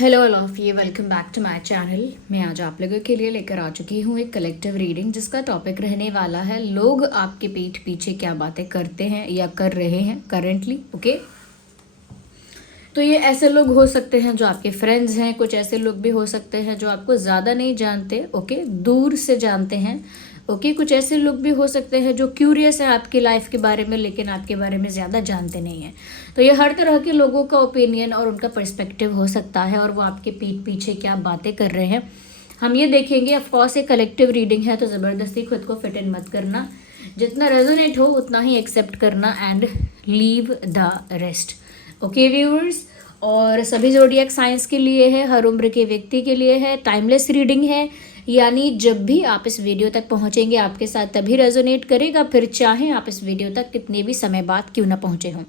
Hello all of you, welcome back to my channel. मैं आज आप लोगों के लिए लेकर आ चुकी हूँ एक कलेक्टिव रीडिंग जिसका टॉपिक रहने वाला है लोग आपके पीठ पीछे क्या बातें करते हैं या कर रहे हैं करेंटली। ओके, तो ये ऐसे लोग हो सकते हैं जो आपके फ्रेंड्स हैं, कुछ ऐसे लोग भी हो सकते हैं जो आपको ज़्यादा नहीं जानते, ओके, दूर से जानते हैं। ओके, कुछ ऐसे लोग भी हो सकते हैं जो क्यूरियस है आपकी लाइफ के बारे में लेकिन आपके बारे में ज़्यादा जानते नहीं हैं। तो ये हर तरह के लोगों का ओपिनियन और उनका पर्सपेक्टिव हो सकता है और वो आपके पीठ पीछे क्या बातें कर रहे हैं हम ये देखेंगे। ऑफकोर्स एक कलेक्टिव रीडिंग है तो ज़बरदस्ती खुद को फिट इन मत करना, जितना रेजोनेट हो उतना ही एक्सेप्ट करना and leave the rest. Okay viewers, और सभी ज़ोडिएक साइंस के लिए है, हर उम्र के व्यक्ति के लिए है, टाइमलेस रीडिंग है, यानी जब भी आप इस वीडियो तक पहुंचेंगे आपके साथ तभी रेजोनेट करेगा, फिर चाहे आप इस वीडियो तक कितने भी समय बाद क्यों ना पहुंचे हों।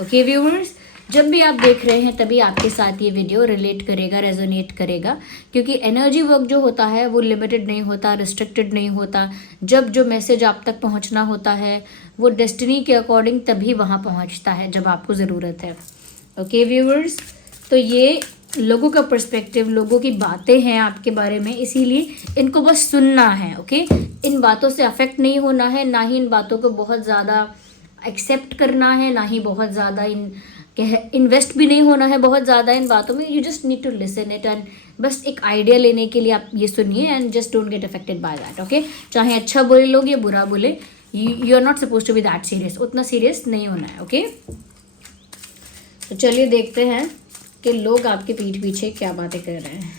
ओके व्यूअर्स, जब भी आप देख रहे हैं तभी आपके साथ ये वीडियो रिलेट करेगा, रेजोनेट करेगा, क्योंकि एनर्जी वर्क जो होता है वो लिमिटेड नहीं होता, रिस्ट्रिक्टेड नहीं होता। जब जो मैसेज आप तक पहुंचना होता है वो डेस्टिनी के अकॉर्डिंग तभी वहाँ पहुँचता है जब आपको ज़रूरत है। ओके व्यूअर्स, तो ये लोगों का पर्सपेक्टिव, लोगों की बातें हैं आपके बारे में, इसीलिए इनको बस सुनना है। ओके, इन बातों से अफेक्ट नहीं होना है, ना ही इन बातों को बहुत ज़्यादा एक्सेप्ट करना है, ना ही बहुत ज़्यादा इन्वेस्ट भी नहीं होना है बहुत ज़्यादा इन बातों में। You just need to listen it and बस एक आइडिया लेने के लिए आप ये सुनिए and just don't get affected by that. Okay, चाहे अच्छा बोले लोग या बुरा बोले, you are not suppose to be that serious, उतना सीरियस नहीं होना है। ओके, तो चलिए देखते हैं कि लोग आपके पीठ पीछे क्या बातें कर रहे हैं।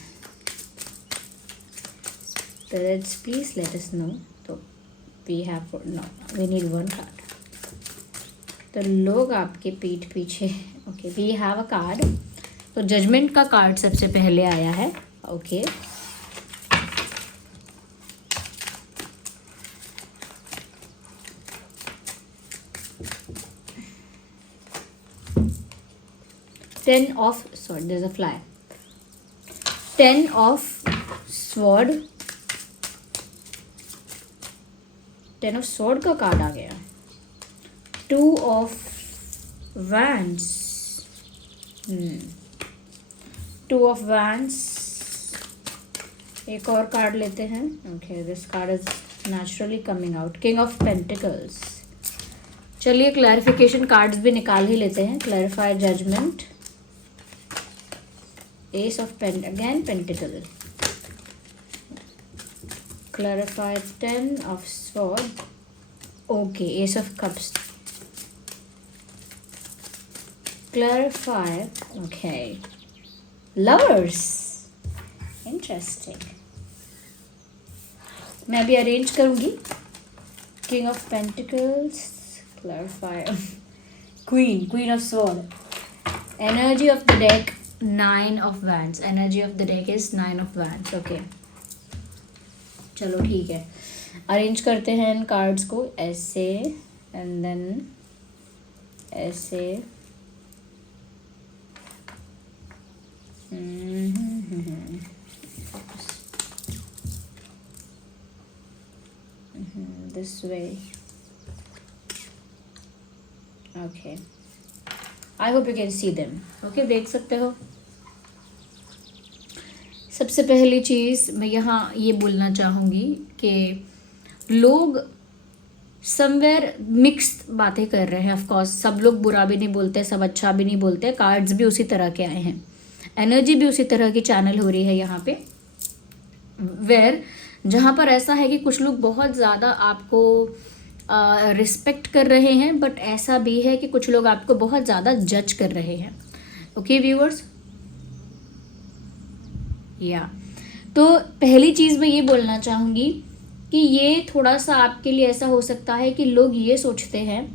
Spirits please let us know. तो we have no, we need one card. तो लोग आपके पीठ पीछे, okay, we have a card. तो जजमेंट का कार्ड सबसे पहले आया है। Okay, Ten of sword, there's a fly. 10 of sword, 10 of sword का कार्ड आ गया। 2 of wands, 2 of wands। एक और कार्ड लेते हैं। Okay, this card is naturally coming out. King of pentacles. चलिए क्लैरिफिकेशन कार्ड्स भी निकाल ही लेते हैं। Clarify judgment, Ace of Pentacle, clarify 10 of sword, okay, Ace of Cups, clarify, okay, Lovers, interesting। मैं अभी अरेंज करूँगी। King of Pentacles, clarify, Queen of Sword, energy of the deck, 9 of Wands, energy of the deck is 9 of Wands। Okay, चलो ठीक है, arrange करते हैं इन cards को ऐसे एंड देन ऐसे। This way. Okay, I hope you can see them. Okay, देख सकते हो। सबसे पहली चीज़ मैं यहाँ ये बोलना चाहूँगी कि लोग समवेयर मिक्स्ड बातें कर रहे हैं। ऑफकोर्स सब लोग बुरा भी नहीं बोलते, सब अच्छा भी नहीं बोलते। कार्ड्स भी उसी तरह के आए हैं, एनर्जी भी उसी तरह की चैनल हो रही है यहाँ पे। वेयर जहाँ पर ऐसा है कि कुछ लोग बहुत ज़्यादा आपको रिस्पेक्ट कर रहे हैं, बट ऐसा भी है कि कुछ लोग आपको बहुत ज़्यादा जज कर रहे हैं। ओके व्यूअर्स, या तो पहली चीज़ मैं ये बोलना चाहूँगी कि ये थोड़ा सा आपके लिए ऐसा हो सकता है कि लोग ये सोचते हैं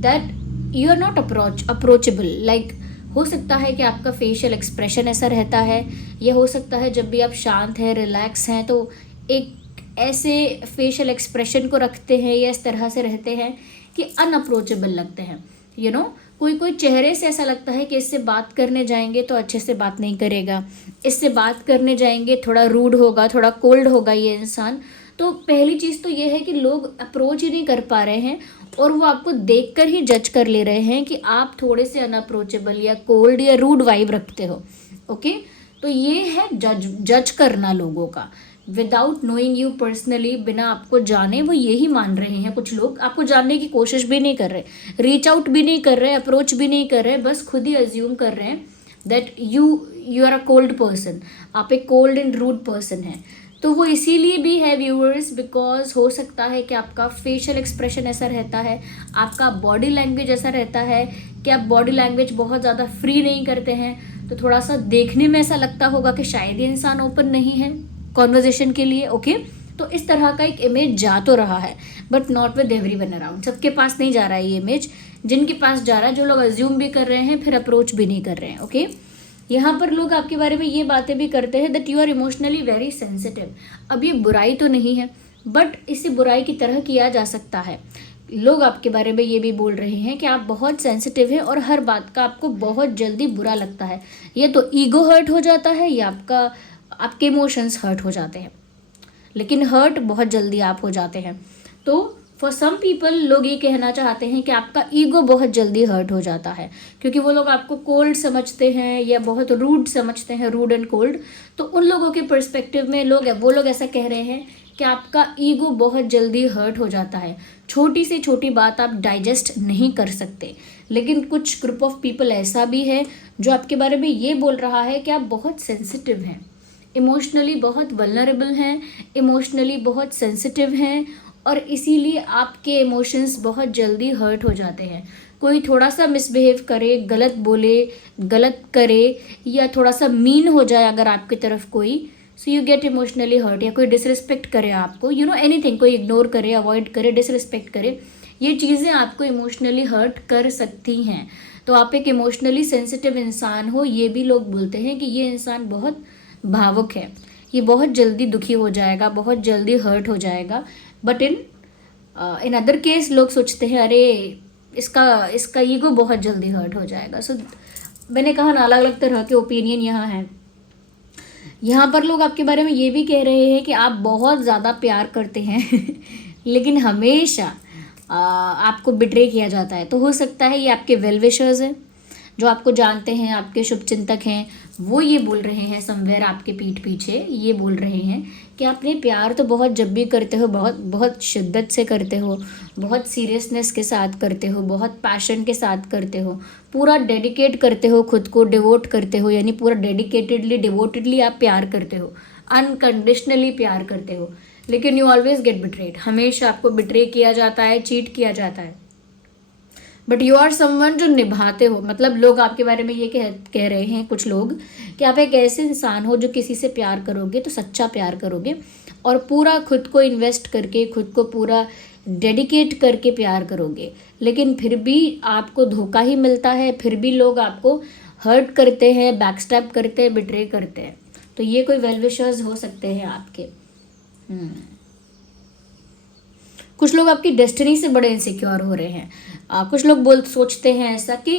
that you are not approachable. Like हो सकता है कि आपका फेशियल एक्सप्रेशन ऐसा रहता है, या हो सकता है जब भी आप शांत हैं, रिलैक्स हैं, तो एक ऐसे फेशियल एक्सप्रेशन को रखते हैं या इस तरह से रहते हैं कि अनअप्रोचेबल लगते हैं। यू नो, कोई चेहरे से ऐसा लगता है कि इससे बात करने जाएंगे तो अच्छे से बात नहीं करेगा, इससे बात करने जाएंगे थोड़ा रूड होगा, थोड़ा कोल्ड होगा ये इंसान। तो पहली चीज़ तो ये है कि लोग अप्रोच ही नहीं कर पा रहे हैं और वो आपको देखकर ही जज कर ले रहे हैं कि आप थोड़े से अनअप्रोचेबल या कोल्ड या रूड वाइब रखते हो। ओके। तो ये है जज करना लोगों का विदाउट नोइंग यू पर्सनली, बिना आपको जाने वो यही मान रहे हैं। कुछ लोग आपको जानने की कोशिश भी नहीं कर रहे, रीच आउट भी नहीं कर रहे, अप्रोच भी नहीं कर रहे, बस खुद ही अज्यूम कर रहे हैं that you are a cold person, आप एक कोल्ड एंड रूड पर्सन हैं। तो वो इसीलिए भी है व्यूअर्स, बिकॉज हो सकता है कि आपका फेशियल एक्सप्रेशन ऐसा रहता है, आपका बॉडी लैंग्वेज ऐसा रहता है कि आप बॉडी लैंग्वेज बहुत ज़्यादा फ्री नहीं करते हैं। तो थोड़ा सा देखने में ऐसा लगता होगा कि शायद ये इंसान ओपन नहीं है कॉन्वर्जेशन के लिए, ओके। तो इस तरह का एक इमेज जा तो रहा है, but not with everyone around. सबके पास नहीं जा रहा है ये इमेज, जिनके पास जा रहा है, जो लोग अज्यूम भी कर रहे हैं फिर अप्रोच भी नहीं कर रहे हैं, ओके। यहाँ पर लोग आपके बारे में ये बातें भी करते हैं that you are emotionally very sensitive. अब ये बुराई तो नहीं है, बट इसे बुराई की तरह किया जा सकता है। लोग आपके बारे में ये भी बोल रहे हैं कि आप बहुत सेंसिटिव हैं और हर बात का आपको बहुत जल्दी बुरा लगता है। ये तो ईगो हर्ट हो जाता है या आपके इमोशंस हर्ट हो जाते हैं, लेकिन हर्ट बहुत जल्दी आप हो जाते हैं। तो फॉर सम पीपल लोग ये कहना चाहते हैं कि आपका ईगो बहुत जल्दी हर्ट हो जाता है, क्योंकि वो लोग आपको कोल्ड समझते हैं या बहुत रूड समझते हैं, रूड एंड कोल्ड। तो उन लोगों के पर्सपेक्टिव में वो लोग ऐसा कह रहे हैं कि आपका ईगो बहुत जल्दी हर्ट हो जाता है, छोटी से छोटी बात आप डाइजेस्ट नहीं कर सकते। लेकिन कुछ ग्रुप ऑफ पीपल ऐसा भी है जो आपके बारे में ये बोल रहा है कि आप बहुत सेंसिटिव हैं, इमोशनली बहुत वल्नरेबल हैं, इमोशनली बहुत सेंसिटिव हैं, और इसीलिए आपके इमोशंस बहुत जल्दी हर्ट हो जाते हैं। कोई थोड़ा सा मिसबिहेव करे, गलत बोले, गलत करे, या थोड़ा सा मीन हो जाए अगर आपकी तरफ कोई, so you get emotionally hurt. या कोई डिसरिस्पेक्ट करे आपको, यू नो एनीथिंग, कोई इग्नोर करे, अवॉइड करे, डिसरिस्पेक्ट करे, ये चीज़ें आपको इमोशनली हर्ट कर सकती हैं। तो आप एक इमोशनली सेंसिटिव इंसान हो, ये भी लोग बोलते हैं कि ये इंसान बहुत भावुक है, ये बहुत जल्दी दुखी हो जाएगा, बहुत जल्दी हर्ट हो जाएगा। बट इन अदर केस लोग सोचते हैं अरे इसका ईगो बहुत जल्दी हर्ट हो जाएगा। सो मैंने कहा ना, अलग अलग तरह के ओपिनियन यहाँ हैं। यहाँ पर लोग आपके बारे में ये भी कह रहे हैं कि आप बहुत ज़्यादा प्यार करते हैं लेकिन हमेशा आपको बिट्रे किया जाता है। तो हो सकता है ये आपके वेल विशर्स हैं, जो आपको जानते हैं, आपके शुभचिंतक हैं, वो ये बोल रहे हैं समवेयर आपके पीठ पीछे, ये बोल रहे हैं कि आपने प्यार तो बहुत जब भी करते हो, बहुत बहुत शिद्दत से करते हो, बहुत सीरियसनेस के साथ करते हो, बहुत पैशन के साथ करते हो, पूरा डेडिकेट करते हो, खुद को डिवोट करते हो, यानी पूरा डेडिकेटेडली डिवोटेडली आप प्यार करते हो, अनकंडीशनली प्यार करते हो। लेकिन यू ऑलवेज गेट बिट्रेड, हमेशा आपको बिट्रे किया जाता है, चीट किया जाता है। बट यू आर समवन जो निभाते हो, मतलब लोग आपके बारे में ये कह रहे हैं कुछ लोग कि आप एक ऐसे इंसान हो जो किसी से प्यार करोगे तो सच्चा प्यार करोगे और पूरा खुद को इन्वेस्ट करके, खुद को पूरा डेडिकेट करके प्यार करोगे। लेकिन फिर भी आपको धोखा ही मिलता है, फिर भी लोग आपको हर्ट करते हैं, बैकस्टैप करते हैं, बिट्रे करते हैं। तो ये कोई वेल विशर्स हो सकते हैं आपके। कुछ लोग आपकी डेस्टिनी से बड़े इनसिक्योर हो रहे हैं। कुछ लोग सोचते हैं ऐसा कि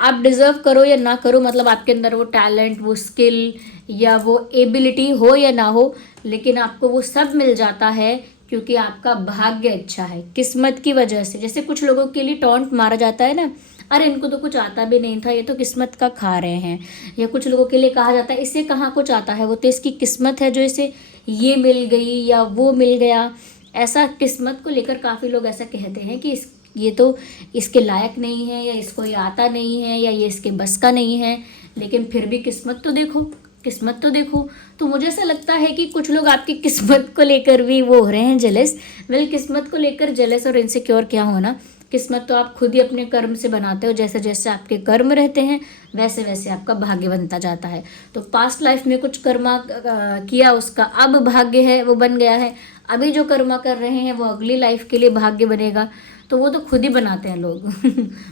आप डिज़र्व करो या ना करो, मतलब आपके अंदर वो टैलेंट, वो स्किल या वो एबिलिटी हो या ना हो, लेकिन आपको वो सब मिल जाता है क्योंकि आपका भाग्य अच्छा है, किस्मत की वजह से। जैसे कुछ लोगों के लिए टॉन्ट मारा जाता है ना, अरे इनको तो कुछ आता भी नहीं था, ये तो किस्मत का खा रहे हैं। या कुछ लोगों के लिए कहा जाता है इससे कहाँ कुछ आता है, वो तो इसकी किस्मत है जो इसे ये मिल गई या वो मिल गया। ऐसा किस्मत को लेकर काफ़ी लोग ऐसा कहते हैं कि ये तो इसके लायक नहीं है, या इसको ये आता नहीं है, या ये इसके बस का नहीं है। लेकिन फिर भी किस्मत तो देखो, किस्मत तो देखो। तो मुझे ऐसा लगता है कि कुछ लोग आपकी किस्मत को लेकर भी वो हो रहे हैं जेलस। किस्मत को लेकर जेलस और इनसिक्योर क्या होना, किस्मत तो आप खुद ही अपने कर्म से बनाते हो। जैसे जैसे आपके कर्म रहते हैं वैसे वैसे आपका भाग्य बनता जाता है। तो पास्ट लाइफ में कुछ कर्मा किया, उसका अब भाग्य है वो बन गया है। अभी जो कर्मा कर रहे हैं वो अगली लाइफ के लिए भाग्य बनेगा। तो वो तो खुद ही बनाते हैं लोग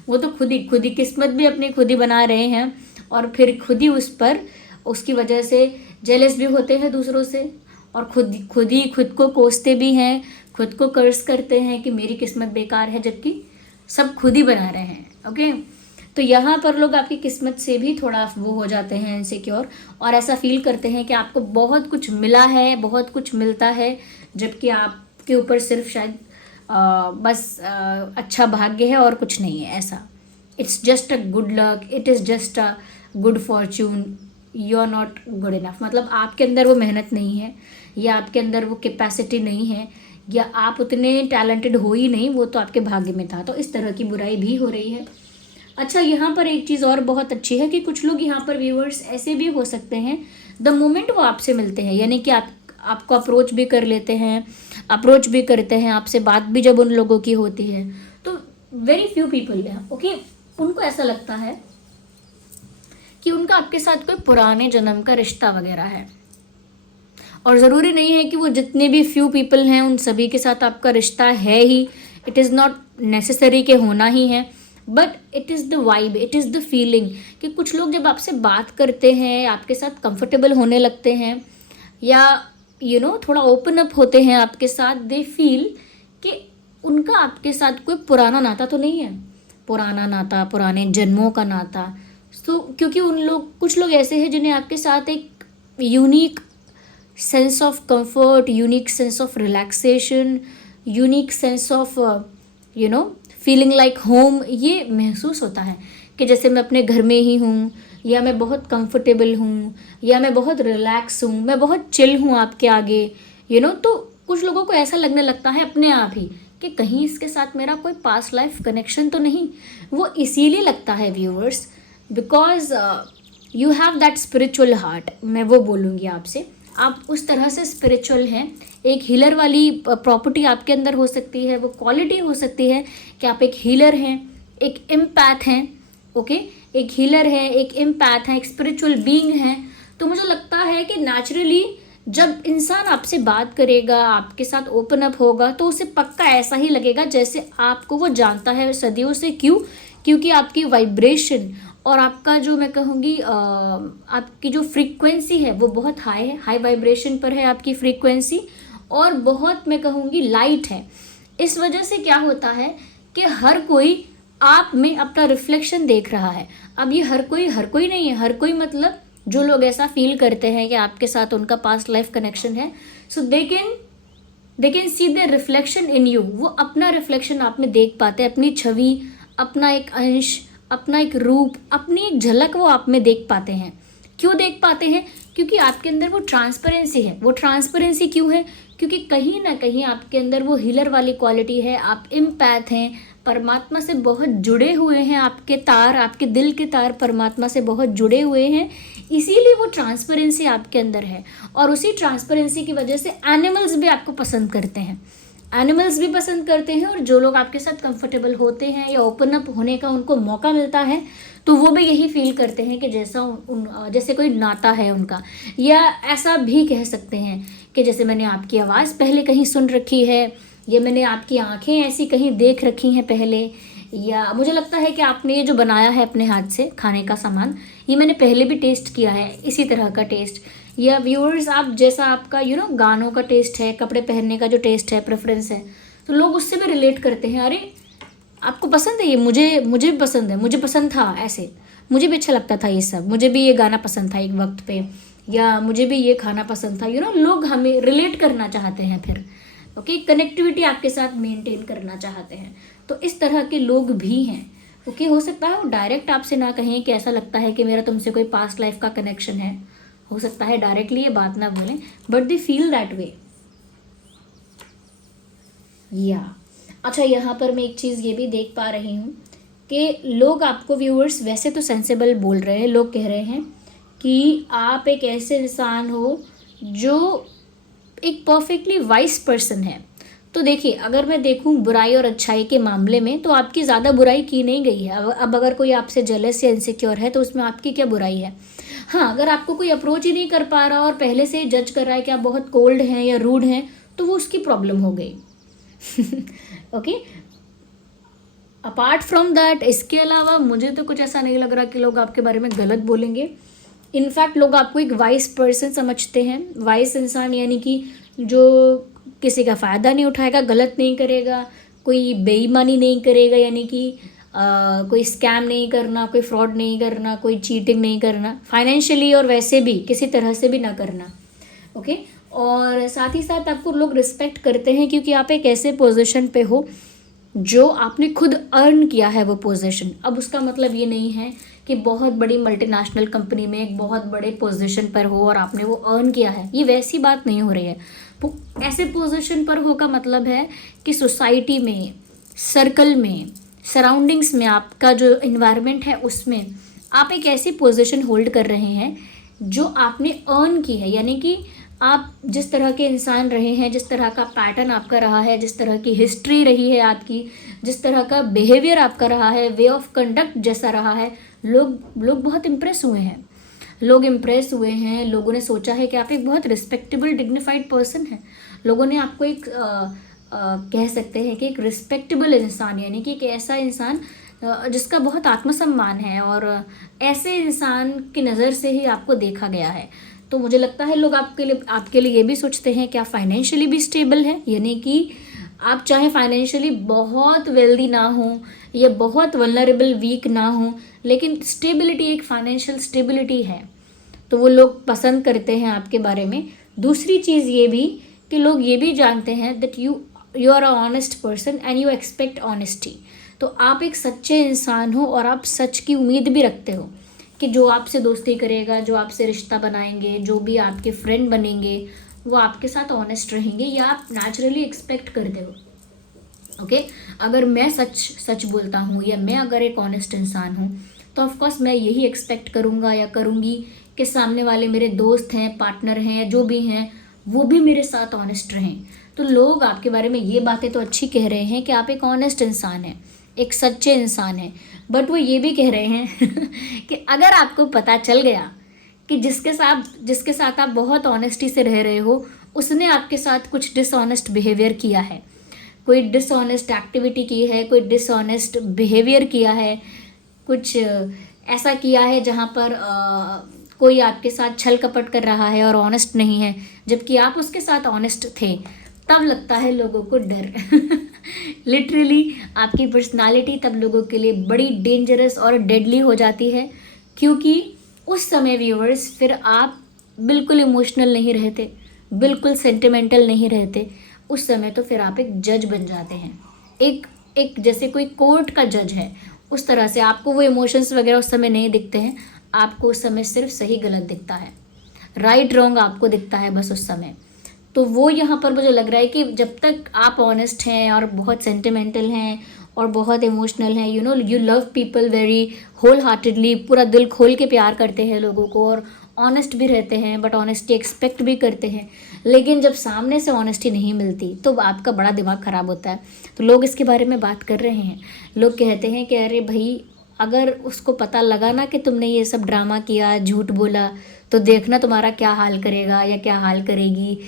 वो तो खुद ही किस्मत भी अपनी खुद ही बना रहे हैं, और फिर खुद ही उसकी वजह से जेलस भी होते हैं दूसरों से, और खुद को कोसते भी हैं, खुद को कर्स करते हैं कि मेरी किस्मत बेकार है, जबकि सब खुद ही बना रहे हैं। ओके, तो यहाँ पर लोग आपकी किस्मत से भी थोड़ा वो हो जाते हैं इनसिक्योर, और ऐसा फील करते हैं कि आपको बहुत कुछ मिला है, बहुत कुछ मिलता है, जबकि आपके ऊपर सिर्फ शायद बस अच्छा भाग्य है और कुछ नहीं है। ऐसा it's just a good luck, it is just a good fortune, you are not good enough, मतलब आपके अंदर वो मेहनत नहीं है, या आपके अंदर वो कैपेसिटी नहीं है, या आप उतने टैलेंटेड हो ही नहीं, वो तो आपके भाग्य में था। तो इस तरह की बुराई भी हो रही है। अच्छा, यहाँ पर एक चीज़ और बहुत अच्छी है कि कुछ लोग यहाँ पर व्यूअर्स ऐसे भी हो सकते हैं, द मोमेंट वो आपसे मिलते हैं, यानी कि आपको अप्रोच भी कर लेते हैं, अप्रोच भी करते हैं, आपसे बात भी जब उन लोगों की होती है, तो वेरी फ्यू पीपल है, ओके, उनको ऐसा लगता है कि उनका आपके साथ कोई पुराने जन्म का रिश्ता वगैरह है। और ज़रूरी नहीं है कि वो जितने भी फ्यू पीपल हैं उन सभी के साथ आपका रिश्ता है ही, इट इज़ नॉट नेसेसरी के होना ही है, but it is the vibe, it is the feeling कि कुछ लोग जब आपसे बात करते हैं, आपके साथ कंफर्टेबल होने लगते हैं, या थोड़ा ओपन अप होते हैं आपके साथ, दे फील कि उनका आपके साथ कोई पुराना नाता तो नहीं है, पुराना नाता, पुराने जन्मों का नाता। क्योंकि कुछ लोग ऐसे हैं जिन्हें आपके साथ एक unique sense of comfort, unique sense of relaxation, unique sense of feeling like home, ये महसूस होता है कि जैसे मैं अपने घर में ही हूँ, या मैं बहुत कंफर्टेबल हूँ, या मैं बहुत रिलैक्स हूँ, मैं बहुत चिल हूँ आपके आगे, तो कुछ लोगों को ऐसा लगने लगता है अपने आप ही कि कहीं इसके साथ मेरा कोई पास्ट लाइफ कनेक्शन तो नहीं। वो इसीलिए लगता है viewers, because you have that spiritual heart. मैं वो बोलूँगी आपसे, आप उस तरह से स्पिरिचुअल हैं। एक हीलर वाली प्रॉपर्टी आपके अंदर हो सकती है, वो क्वालिटी हो सकती है कि आप एक हीलर हैं, एक एम्पैथ हैं, ओके, एक हीलर है, एक एम्पैथ है, एक स्पिरिचुअल बीइंग है। तो मुझे लगता है कि नेचुरली जब इंसान आपसे बात करेगा, आपके साथ ओपन अप होगा, तो उसे पक्का ऐसा ही लगेगा जैसे आपको वो जानता है सदियों से। क्योंकि आपकी वाइब्रेशन और आपका जो मैं कहूँगी आपकी जो फ्रीक्वेंसी है वो बहुत हाई है, हाई वाइब्रेशन पर है आपकी फ्रीक्वेंसी, और बहुत मैं कहूँगी लाइट है। इस वजह से क्या होता है कि हर कोई आप में अपना रिफ्लेक्शन देख रहा है। अब ये हर कोई नहीं है, हर कोई मतलब जो लोग ऐसा फील करते हैं कि आपके साथ उनका पास्ट लाइफ कनेक्शन है, so they can see the reflection in you. वो अपना रिफ्लेक्शन आप में देख पाते हैं, अपनी छवि, अपना एक अंश, अपना एक रूप, अपनी एक झलक वो आप में देख पाते हैं। क्यों देख पाते हैं? क्योंकि आपके अंदर वो ट्रांसपेरेंसी है। वो ट्रांसपेरेंसी क्यों है? क्योंकि कहीं ना कहीं आपके अंदर वो हीलर वाली क्वालिटी है, आप एम्पैथ हैं, परमात्मा से बहुत जुड़े हुए हैं, आपके तार, आपके दिल के तार परमात्मा से बहुत जुड़े हुए हैं, इसीलिए वो ट्रांसपेरेंसी आपके अंदर है। और उसी ट्रांसपेरेंसी की वजह से एनिमल्स भी आपको पसंद करते हैं, एनिमल्स भी पसंद करते हैं। और जो लोग आपके साथ कंफर्टेबल होते हैं या ओपन अप होने का उनको मौका मिलता है, तो वो भी यही फील करते हैं कि जैसे कोई नाता है उनका। या ऐसा भी कह सकते हैं कि जैसे मैंने आपकी आवाज़ पहले कहीं सुन रखी है, या मैंने आपकी आंखें ऐसी कहीं देख रखी हैं पहले, या मुझे लगता है कि आपने ये जो बनाया है अपने हाथ से खाने का सामान, ये मैंने पहले भी टेस्ट किया है, इसी तरह का टेस्ट। या व्यूअर्स, आप जैसा आपका गानों का टेस्ट है, कपड़े पहनने का जो टेस्ट है, प्रेफरेंस है, तो लोग उससे भी रिलेट करते हैं। अरे आपको पसंद है ये, मुझे भी पसंद है, मुझे पसंद था, ऐसे मुझे भी अच्छा लगता था ये सब, मुझे भी ये गाना पसंद था एक वक्त पे, या मुझे भी ये खाना पसंद था। लोग हमें रिलेट करना चाहते हैं, फिर ओके, कनेक्टिविटी आपके साथ मेंटेन करना चाहते हैं। तो इस तरह के लोग भी हैं। ओके, हो सकता है वो डायरेक्ट आपसे ना कहें कि ऐसा लगता है कि मेरा तुमसे कोई पास्ट लाइफ का कनेक्शन है, हो सकता है डायरेक्टली ये बात ना बोलें, but they feel that way. या अच्छा, यहाँ पर मैं एक चीज़ ये भी देख पा रही हूँ कि लोग आपको, व्यूअर्स, वैसे तो सेंसेबल बोल रहे हैं, लोग कह रहे हैं कि आप एक ऐसे इंसान हो जो एक परफेक्टली वाइस पर्सन है। तो देखिए, अगर मैं देखूं बुराई और अच्छाई के मामले में, तो आपकी ज़्यादा बुराई की नहीं गई है। अब अगर कोई आपसे जेलस या इनसिक्योर है तो उसमें आपकी क्या बुराई है? हाँ, अगर आपको कोई अप्रोच ही नहीं कर पा रहा और पहले से ही जज कर रहा है कि आप बहुत कोल्ड हैं या रूड हैं, तो वो उसकी प्रॉब्लम हो गई। ओके, अपार्ट फ्रॉम दैट, इसके अलावा मुझे तो कुछ ऐसा नहीं लग रहा कि लोग आपके बारे में गलत बोलेंगे। इनफैक्ट लोग आपको एक वाइस पर्सन समझते हैं। वाइस इंसान यानी कि जो किसी का फ़ायदा नहीं उठाएगा, गलत नहीं करेगा, कोई बेईमानी नहीं करेगा, यानी कि कोई स्कैम नहीं करना, कोई फ्रॉड नहीं करना, कोई चीटिंग नहीं करना, फाइनेंशियली और वैसे भी किसी तरह से भी ना करना। ओके, और साथ ही साथ आपको लोग रिस्पेक्ट करते हैं क्योंकि आप एक ऐसे पोजीशन पे हो जो आपने खुद अर्न किया है वो पोजीशन। अब उसका मतलब ये नहीं है कि बहुत बड़ी मल्टीनेशनल कंपनी में एक बहुत बड़े पोजीशन पर हो और आपने वो अर्न किया है, ये वैसी बात नहीं हो रही है। वो ऐसे पोजीशन पर हो का मतलब है कि सोसाइटी में, सर्कल में, सराउंडिंग्स में, आपका जो इन्वायरमेंट है उसमें आप एक ऐसी पोजीशन होल्ड कर रहे हैं जो आपने अर्न की है। यानी कि आप जिस तरह के इंसान रहे हैं, जिस तरह का पैटर्न आपका रहा है, जिस तरह की हिस्ट्री रही है आपकी, जिस तरह का बिहेवियर आपका रहा है, वे ऑफ कंडक्ट जैसा रहा है, लोग बहुत इम्प्रेस हुए हैं। लोगों ने सोचा है कि आप एक बहुत रिस्पेक्टेबल डिग्निफाइड पर्सन हैं। लोगों ने आपको एक कह सकते हैं कि एक रिस्पेक्टेबल इंसान, यानी कि एक ऐसा इंसान जिसका बहुत आत्मसम्मान है, और ऐसे इंसान की नज़र से ही आपको देखा गया है। तो मुझे लगता है लोग आपके लिए ये भी सोचते हैं कि आप फाइनेंशियली भी स्टेबल है, यानी कि आप चाहे फाइनेंशियली बहुत वेल्दी ना हो या बहुत वल्नरेबल वीक ना हो, लेकिन स्टेबिलिटी, एक फाइनेंशियल स्टेबिलिटी है, तो वो लोग पसंद करते हैं आपके बारे में। दूसरी चीज़ ये भी कि लोग ये भी जानते हैं that you are a honest person and you expect honesty. तो आप एक सच्चे इंसान हो और आप सच की उम्मीद भी रखते हो कि जो आपसे दोस्ती करेगा, जो आपसे रिश्ता बनाएंगे, जो भी आपके फ्रेंड बनेंगे, वो आपके साथ ऑनेस्ट रहेंगे, या आप नेचुरली एक्सपेक्ट करते हो। ओके, अगर मैं सच बोलता हूँ या मैं अगर एक ऑनेस्ट इंसान हूँ तो ऑफकोर्स मैं यही एक्सपेक्ट करूँगा या करूँगी कि सामने वाले मेरे दोस्त हैं, पार्टनर हैं, जो भी हैं, वो भी मेरे साथ ऑनेस्ट रहें। तो लोग आपके बारे में ये बातें तो अच्छी कह रहे हैं कि आप एक ऑनेस्ट इंसान हैं, एक सच्चे इंसान हैं, बट वो ये भी कह रहे हैं कि अगर आपको पता चल गया कि जिसके साथ आप बहुत ऑनेस्टी से रह रहे हो, उसने आपके साथ कुछ डिसऑनेस्ट बिहेवियर किया है, कोई डिसऑनेस्ट एक्टिविटी की है, कोई डिसऑनेस्ट बिहेवियर किया है, कुछ ऐसा किया है जहाँ पर कोई आपके साथ छल कपट कर रहा है और ऑनेस्ट नहीं है, जबकि आप उसके साथ ऑनेस्ट थे, तब लगता है लोगों को डर। लिटरली आपकी पर्सनालिटी तब लोगों के लिए बड़ी डेंजरस और डेडली हो जाती है, क्योंकि उस समय व्यूअर्स फिर आप बिल्कुल इमोशनल नहीं रहते, बिल्कुल सेंटिमेंटल नहीं रहते। उस समय तो फिर आप एक जज बन जाते हैं, एक जैसे कोई कोर्ट का जज है, उस तरह से आपको वो इमोशंस वगैरह उस समय नहीं दिखते हैं। आपको उस समय सिर्फ सही गलत दिखता है, राइट रॉन्ग आपको दिखता है बस उस समय। तो वो यहाँ पर मुझे लग रहा है कि जब तक आप ऑनेस्ट हैं और बहुत सेंटिमेंटल हैं और बहुत इमोशनल हैं, you love people very whole heartedly, पूरा दिल खोल के प्यार करते हैं लोगों को, और ऑनेस्ट भी रहते हैं, बट ऑनेस्टी एक्सपेक्ट भी करते हैं, लेकिन जब सामने से ऑनेस्टी नहीं मिलती तो आपका बड़ा दिमाग ख़राब होता है। तो लोग इसके बारे में बात कर रहे हैं, लोग कहते हैं कि अरे भाई, अगर उसको पता लगा ना कि तुमने ये सब ड्रामा किया, झूठ बोला, तो देखना तुम्हारा क्या हाल करेगा या क्या हाल करेगी,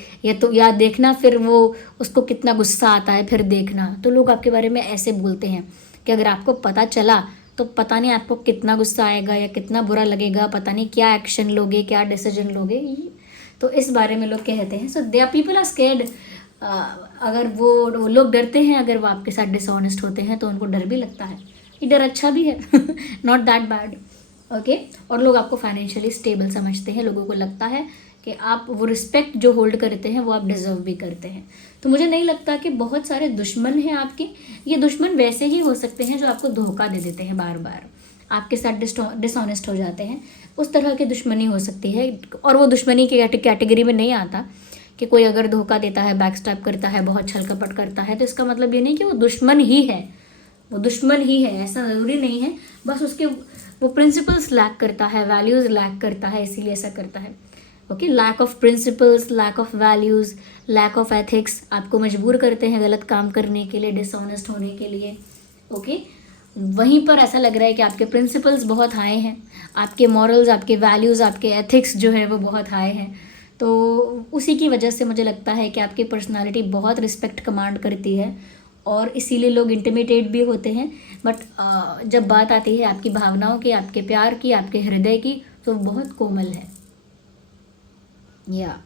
या देखना फिर वो उसको कितना गुस्सा आता है, फिर देखना। तो लोग आपके बारे में ऐसे बोलते हैं कि अगर आपको पता चला तो पता नहीं आपको कितना गुस्सा आएगा या कितना बुरा लगेगा, पता नहीं क्या एक्शन लोगे, क्या डिसीजन लोगे। तो इस बारे में लोग कहते हैं। So they are people are scared. अगर वो लोग डरते हैं, अगर वो आपके साथ डिसऑनेस्ट होते हैं तो उनको डर भी लगता है। ये डर अच्छा भी है, नॉट दैट बैड। ओके, और लोग आपको फाइनेंशियली स्टेबल समझते हैं, लोगों को लगता है कि आप वो रिस्पेक्ट जो होल्ड करते हैं वो आप डिजर्व भी करते हैं। तो मुझे नहीं लगता कि बहुत सारे दुश्मन हैं आपके। ये दुश्मन वैसे ही हो सकते हैं जो आपको धोखा दे देते हैं, बार बार आपके साथ डिसऑनेस्ट हो जाते हैं, उस तरह की दुश्मनी हो सकती है। और वो दुश्मनी की कैटेगरी में नहीं आता कि कोई अगर धोखा देता है, बैकस्टैब करता है, बहुत छल कपट करता है, तो इसका मतलब ये नहीं कि वो दुश्मन ही है, वो दुश्मन ही है, ऐसा ज़रूरी नहीं है। बस उसके वो प्रिंसिपल्स लैक करता है, वैल्यूज़ लैक करता है, इसीलिए ऐसा करता है। Okay, lack of principles, lack of values, lack of ethics आपको मजबूर करते हैं गलत काम करने के लिए, डिसऑनेस्ट होने के लिए। ओके, वहीं पर ऐसा लग रहा है कि आपके प्रिंसिपल्स बहुत हाई हैं, आपके मॉरल्स, आपके वैल्यूज़, आपके एथिक्स जो है वो बहुत हाई हैं। तो उसी की वजह से मुझे लगता है कि आपकी पर्सनालिटी बहुत रिस्पेक्ट कमांड करती है, और इसीलिए लोग इंटिमिडेट भी होते हैं। बट जब बात आती है आपकी भावनाओं की, आपके प्यार की, आपके हृदय की, तो बहुत कोमल है। या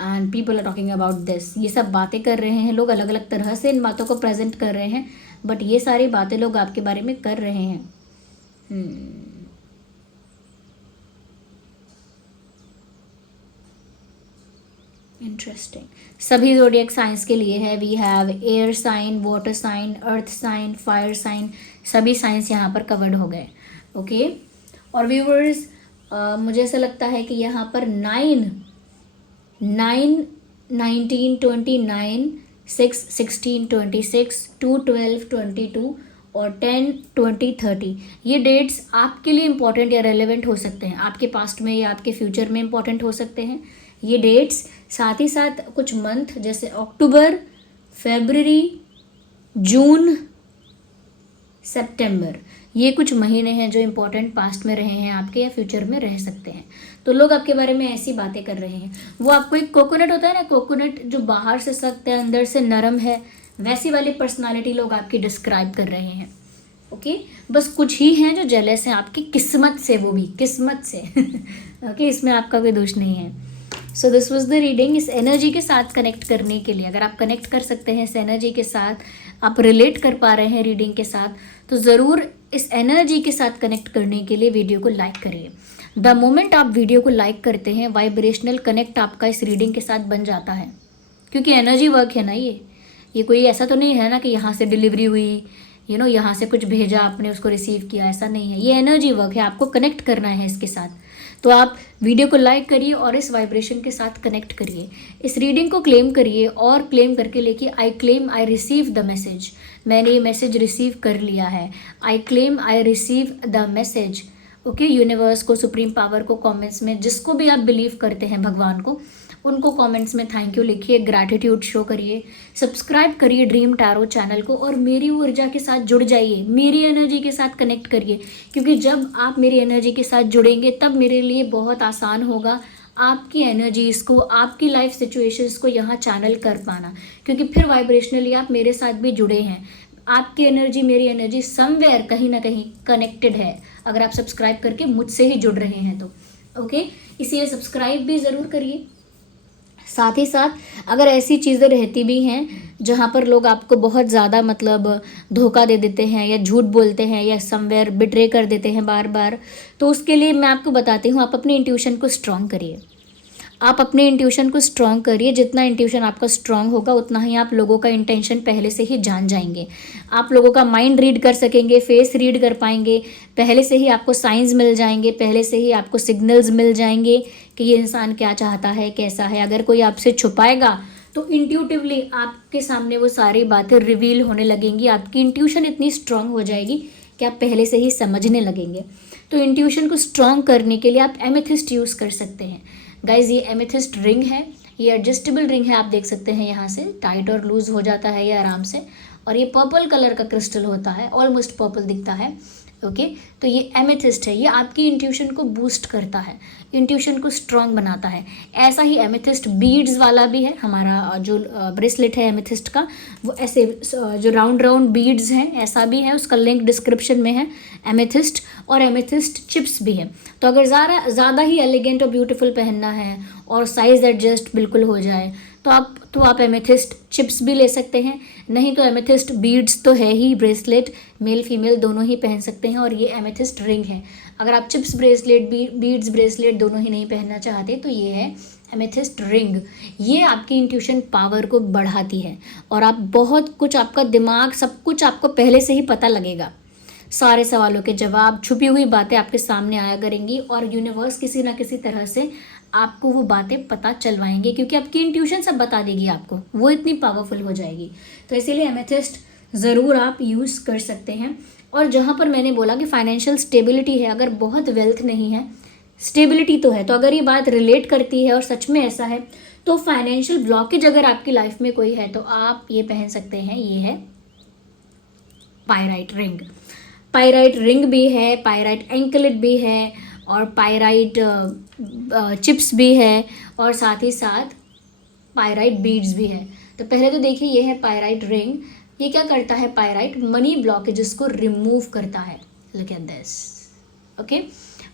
and people are talking about this. ये सब बातें कर रहे हैं लोग, अलग अलग तरह से इन बातों को प्रेजेंट कर रहे हैं, बट ये सारी बातें लोग आपके बारे में कर रहे हैं। इंटरेस्टिंग। सभी ज़ोडिएक साइंस के लिए है। We have air sign, water sign, earth sign, fire sign, सभी साइंस यहाँ पर कवर्ड हो गए। ओके, और व्यूवर्स मुझे ऐसा लगता है कि यहाँ पर 19, 6, 16, 26, 2, 12, 22 और 10, 20, 30 ये डेट्स आपके लिए इम्पॉर्टेंट या रेलेवेंट हो सकते हैं, आपके पास्ट में या आपके फ्यूचर में इम्पॉर्टेंट हो सकते हैं ये डेट्स। साथ ही साथ कुछ मंथ जैसे अक्टूबर, फरवरी, जून, सितंबर, ये कुछ महीने हैं जो इम्पोर्टेंट पास्ट में रहे हैं आपके या फ्यूचर में रह सकते हैं। तो लोग आपके बारे में ऐसी बातें कर रहे हैं। वो आपको एक कोकोनट होता है ना, कोकोनट जो बाहर से सख्त है अंदर से नरम है, वैसी वाली पर्सनालिटी लोग आपकी डिस्क्राइब कर रहे हैं। ओके बस कुछ ही हैं जो जेलस हैं आपकी किस्मत से, वो भी किस्मत से। ओके इसमें आपका कोई दोष नहीं है। So this was the reading. इस एनर्जी के साथ कनेक्ट करने के लिए, अगर आप कनेक्ट कर सकते हैं इस एनर्जी के साथ, आप रिलेट कर पा रहे हैं रीडिंग के साथ, तो ज़रूर इस एनर्जी के साथ कनेक्ट करने के लिए वीडियो को लाइक करिए। द मोमेंट आप वीडियो को लाइक करते हैं, वाइब्रेशनल कनेक्ट आपका इस रीडिंग के साथ बन जाता है, क्योंकि एनर्जी वर्क है ना ये कोई ऐसा तो नहीं है ना कि यहाँ से डिलीवरी हुई, यहाँ से कुछ भेजा आपने उसको रिसीव किया, ऐसा नहीं है। ये एनर्जी वर्क है, आपको कनेक्ट करना है इसके साथ। तो आप वीडियो को लाइक करिए और इस वाइब्रेशन के साथ कनेक्ट करिए, इस रीडिंग को क्लेम करिए और क्लेम करके लेके I claim I receive the message, मैंने ये मैसेज रिसीव कर लिया है। I claim I receive the message. Okay universe को, सुप्रीम पावर को कमेंट्स में, जिसको भी आप बिलीव करते हैं भगवान को, उनको कमेंट्स में थैंक यू लिखिए, ग्रैटिट्यूड शो करिए, सब्सक्राइब करिए ड्रीम टैरो चैनल को और मेरी ऊर्जा के साथ जुड़ जाइए, मेरी एनर्जी के साथ कनेक्ट करिए, क्योंकि जब आप मेरी एनर्जी के साथ जुड़ेंगे तब मेरे लिए बहुत आसान होगा आपकी एनर्जीज़ को, आपकी लाइफ सिचुएशंस को यहाँ चैनल कर पाना, क्योंकि फिर वाइब्रेशनली आप मेरे साथ भी जुड़े हैं। आपकी एनर्जी मेरी एनर्जी समवेयर कहीं ना कहीं कनेक्टेड है, अगर आप सब्सक्राइब करके मुझसे ही जुड़ रहे हैं तो। ओके इसीलिए सब्सक्राइब भी ज़रूर करिए। साथ ही साथ अगर ऐसी चीज़ें रहती भी हैं जहाँ पर लोग आपको बहुत ज़्यादा धोखा दे देते हैं या झूठ बोलते हैं या समवेयर बिट्रे कर देते हैं बार बार, तो उसके लिए मैं आपको बताती हूँ, आप अपनी इंट्यूशन को स्ट्रॉन्ग करिए। आप अपने इंट्यूशन को स्ट्रॉन्ग करिए, जितना इंट्यूशन आपका स्ट्रॉन्ग होगा उतना ही आप लोगों का इंटेंशन पहले से ही जान जाएंगे, आप लोगों का माइंड रीड कर सकेंगे, फेस रीड कर पाएंगे, पहले से ही आपको साइंस मिल जाएंगे, पहले से ही आपको सिग्नल्स मिल जाएंगे कि ये इंसान क्या चाहता है, कैसा है। अगर कोई आपसे छुपाएगा तो इंट्यूटिवली आपके सामने वो सारी बातें रिवील होने लगेंगी, आपकी इंट्यूशन इतनी स्ट्रॉन्ग हो जाएगी कि आप पहले से ही समझने लगेंगे। तो इंट्यूशन को स्ट्रॉन्ग करने के लिए आप एमेथिस्ट यूज़ कर सकते हैं। गाइज ये एमेथिस्ट रिंग है, ये एडजस्टेबल रिंग है, आप देख सकते हैं यहाँ से टाइट और लूज हो जाता है ये आराम से, और ये पर्पल कलर का क्रिस्टल होता है, ऑलमोस्ट पर्पल दिखता है। ओके तो ये एमेथिस्ट है, ये आपकी इंट्यूशन को बूस्ट करता है, इंट्यूशन को स्ट्रॉन्ग बनाता है। ऐसा ही एमेथिस्ट बीड्स वाला भी है, हमारा जो ब्रेसलेट है एमेथिस्ट का, वो ऐसे जो राउंड राउंड बीड्स हैं ऐसा भी है, उसका लिंक डिस्क्रिप्शन में है एमेथिस्ट, और एमेथिस्ट चिप्स भी है। तो अगर ज़्यादा ही एलिगेंट और ब्यूटीफुल पहनना है और साइज़ एडजस्ट बिल्कुल हो जाए तो आप एमेथिस्ट चिप्स भी ले सकते हैं, नहीं तो एमेथिस्ट बीड्स तो है ही, ब्रेसलेट मेल फीमेल दोनों ही पहन सकते हैं, और ये एमेथिस्ट रिंग है। अगर आप चिप्स ब्रेसलेट बीड्स ब्रेसलेट दोनों ही नहीं पहनना चाहते तो ये है एमेथिस्ट रिंग। ये आपकी इंट्यूशन पावर को बढ़ाती है और आप बहुत कुछ, आपका दिमाग सब कुछ आपको पहले से ही पता लगेगा, सारे सवालों के जवाब, छुपी हुई बातें आपके सामने आया करेंगी और यूनिवर्स किसी ना किसी तरह से आपको वो बातें पता चलवाएंगे, क्योंकि आपकी इंट्यूशन सब बता देगी आपको, वो इतनी पावरफुल हो जाएगी। तो इसीलिए एमेथिस्ट ज़रूर आप यूज़ कर सकते हैं। और जहाँ पर मैंने बोला कि फाइनेंशियल स्टेबिलिटी है, अगर बहुत वेल्थ नहीं है, स्टेबिलिटी तो है, तो अगर ये बात रिलेट करती है और सच में ऐसा है, तो फाइनेंशियल ब्लॉकेज अगर आपकी लाइफ में कोई है तो आप ये पहन सकते हैं, ये है पायराइट रिंग। पायराइट रिंग भी है, पायराइट एंकलेट भी है, और पायराइट चिप्स भी है, और साथ ही साथ पायराइट बीड्स भी है। तो पहले तो देखिए ये है पायराइट रिंग। ये क्या करता है पायराइट? मनी ब्लॉकेजेस को रिमूव करता है। Look at this. Okay,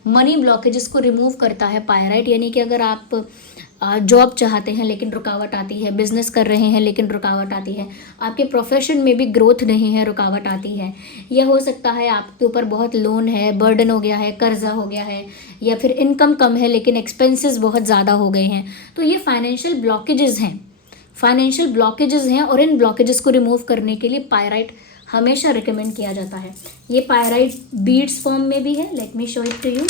money blockages को रिमूव करता है पायराइट। यानी कि अगर आप जॉब चाहते हैं लेकिन रुकावट आती है, बिजनेस कर रहे हैं लेकिन रुकावट आती है, आपके प्रोफेशन में भी ग्रोथ नहीं है, रुकावट आती है, यह हो सकता है आपके ऊपर बहुत लोन है, बर्डन हो गया है, कर्जा हो गया है, या फिर इनकम कम है लेकिन एक्सपेंसेस बहुत ज़्यादा हो गए हैं, तो ये फाइनेंशियल ब्लॉकेजेस हैं, फाइनेंशियल ब्लॉकेजेस हैं। और इन ब्लॉकेजेस को रिमूव करने के लिए पायराइट हमेशा रिकमेंड किया जाता है। ये पायराइट बीड्स फॉर्म में भी है, let me show it to you.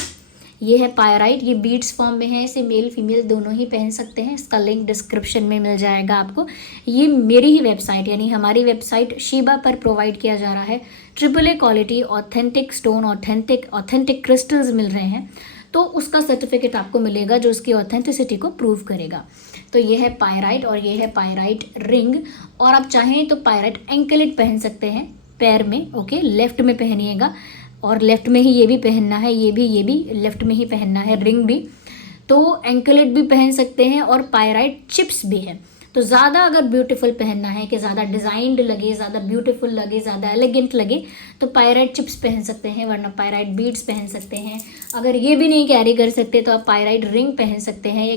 ये है पायराइट, ये बीड्स फॉर्म में है, इसे मेल फीमेल दोनों ही पहन सकते हैं। इसका लिंक डिस्क्रिप्शन में मिल जाएगा आपको। ये मेरी ही वेबसाइट यानी हमारी वेबसाइट शीबा पर प्रोवाइड किया जा रहा है। AAA quality authentic stone, authentic crystals मिल रहे हैं, तो उसका सर्टिफिकेट आपको मिलेगा जो उसकी ऑथेंटिसिटी को प्रूव करेगा। तो ये है पायराइट और ये है पायराइट रिंग। और आप चाहें तो पायराइट एंकलेट पहन सकते हैं पैर में, ओके, लेफ्ट में पहनिएगा और लेफ्ट में ही ये भी पहनना है, ये भी लेफ्ट में ही पहनना है, रिंग भी। तो एंकलेट भी पहन सकते हैं और पायराइट चिप्स भी है। तो ज़्यादा अगर ब्यूटीफुल पहनना है कि ज़्यादा डिज़ाइंड लगे, ज़्यादा ब्यूटीफुल लगे, ज़्यादा एलिगेंट लगे, तो पायराइट चिप्स पहन सकते हैं, वरना पायराइट बीड्स पहन सकते हैं। अगर ये भी नहीं कैरी कर सकते तो आप पायराइट रिंग पहन सकते हैं, या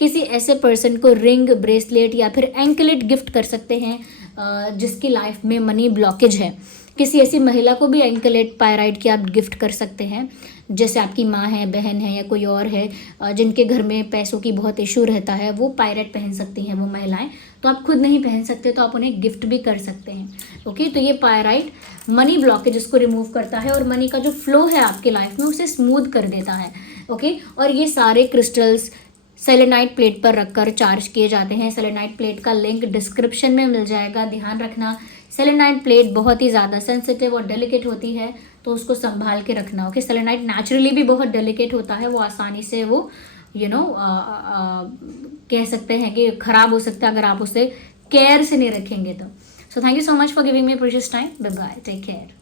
किसी ऐसे पर्सन को रिंग, ब्रेसलेट या फिर एंकलेट गिफ्ट कर सकते हैं जिसकी लाइफ में मनी ब्लॉकेज है। किसी ऐसी महिला को भी एंकलेट पायराइट की आप गिफ्ट कर सकते हैं, जैसे आपकी माँ है, बहन है या कोई और है जिनके घर में पैसों की बहुत इशू रहता है, वो पायराइट पहन सकती हैं वो महिलाएं। तो आप खुद नहीं पहन सकते तो आप उन्हें गिफ्ट भी कर सकते हैं, ओके। तो ये पायराइट मनी ब्लॉकेज को रिमूव करता है और मनी का जो फ्लो है आपके लाइफ में उसे स्मूथ कर देता है, ओके। और ये सारे क्रिस्टल्स सेलेनाइट प्लेट पर रखकर चार्ज किए जाते हैं। सेलेनाइट प्लेट का लिंक डिस्क्रिप्शन में मिल जाएगा। ध्यान रखना, सेलेनाइट प्लेट बहुत ही ज़्यादा सेंसिटिव और डेलिकेट होती है, तो उसको संभाल के रखना, ओके। सेलेनाइट नेचुरली भी बहुत डेलिकेट होता है, वो आसानी से वो कह सकते हैं कि ख़राब हो सकता है अगर आप उसे केयर से नहीं रखेंगे तो। So thank you so much for giving me precious time. Bye bye, take care.